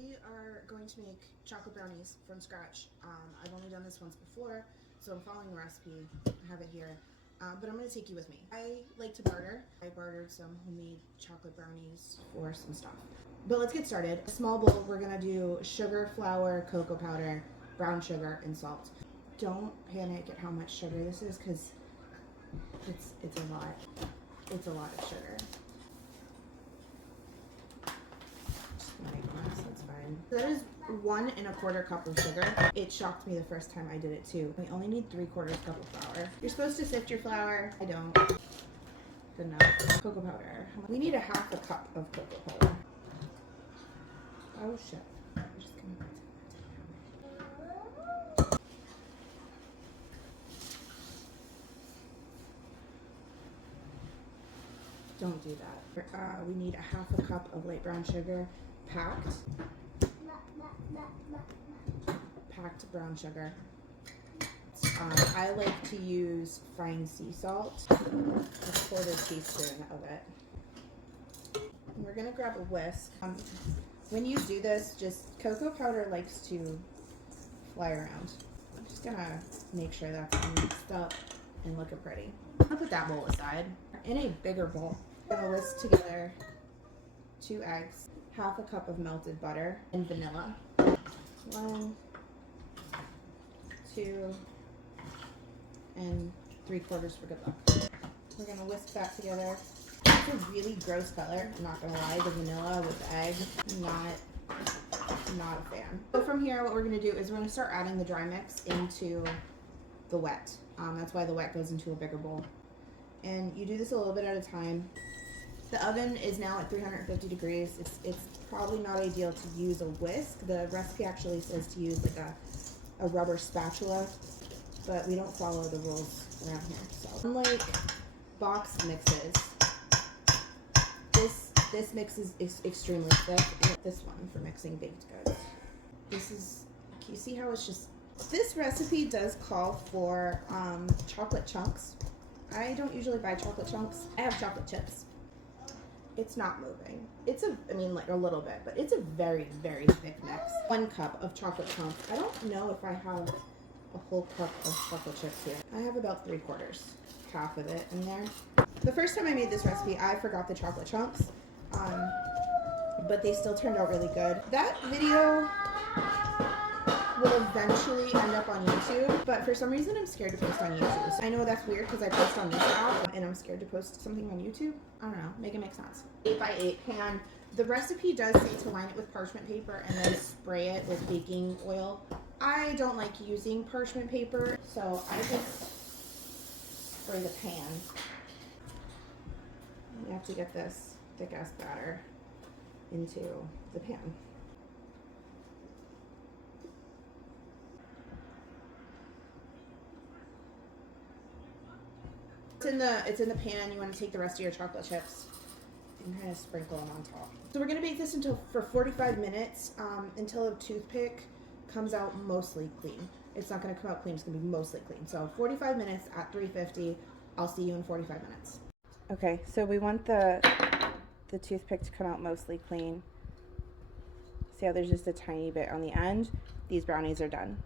We are going to make chocolate brownies from scratch. I've only done this once before, so I'm following the recipe. I have it here, but I'm going to take you with me. I like to barter. I bartered some homemade chocolate brownies for some stuff. But let's get started. A small bowl, we're going to do sugar, flour, cocoa powder, brown sugar, and salt. Don't panic at how much sugar this is because it's a lot. It's a lot of sugar. That's fine. That is 1 1/4 cup of sugar. It shocked me the first time I did it too. We only need 3/4 cup of flour. You're supposed to sift your flour. I don't. Good enough. Cocoa powder. We need 1/2 cup of cocoa powder. Oh shit. I'm just gonna... Don't do that. We need 1/2 cup of light brown sugar, packed brown sugar. I like to use fine sea salt, 1/4 teaspoon of it. And we're gonna grab a whisk. When you do this, just cocoa powder likes to fly around. I'm just gonna make sure that's mixed up and looking pretty. I'm gonna put that bowl aside. In a bigger bowl, I'm gonna whisk together 2 eggs, 1/2 cup of melted butter, and vanilla. 1, 2, and 3/4 for good luck. We're gonna whisk that together. It's a really gross color, I'm not gonna lie. The vanilla with the egg, not a fan. So from here, what we're gonna do is we're gonna start adding the dry mix into the wet. That's why the wet goes into a bigger bowl. And you do this a little bit at a time. The oven is now at 350 degrees. It's probably not ideal to use a whisk. The recipe actually says to use like a rubber spatula, but we don't follow the rules around here. So unlike boxed mixes, this mix is extremely thick, and this one for mixing baked goods. This is, can you see how it's just, this recipe does call for chocolate chunks. I don't usually buy chocolate chunks. I have chocolate chips. It's not moving. I mean like a little bit, but it's a very, very thick mix. 1 cup of chocolate chunks. I don't know if I have a whole cup of chocolate chips here. I have about 3/4, half of it in there. The first time I made this recipe, I forgot the chocolate chunks, but they still turned out really good. That video will eventually end up on YouTube, but for some reason I'm scared to post on YouTube. So I know that's weird because I post on this app and I'm scared to post something on YouTube. I don't know, make it make sense. 8x8 pan. The recipe does say to line it with parchment paper and then spray it with baking oil. I don't like using parchment paper, so I just spray the pan. You have to get this thick ass batter into the pan. It's in the pan. You want to take the rest of your chocolate chips and kind of sprinkle them on top. So we're gonna bake this for 45 minutes until a toothpick comes out mostly clean. It's not gonna come out clean. It's gonna be mostly clean. So 45 minutes at 350. I'll see you in 45 minutes. Okay, so we want the toothpick to come out mostly clean. See how there's just a tiny bit on the end? These brownies are done.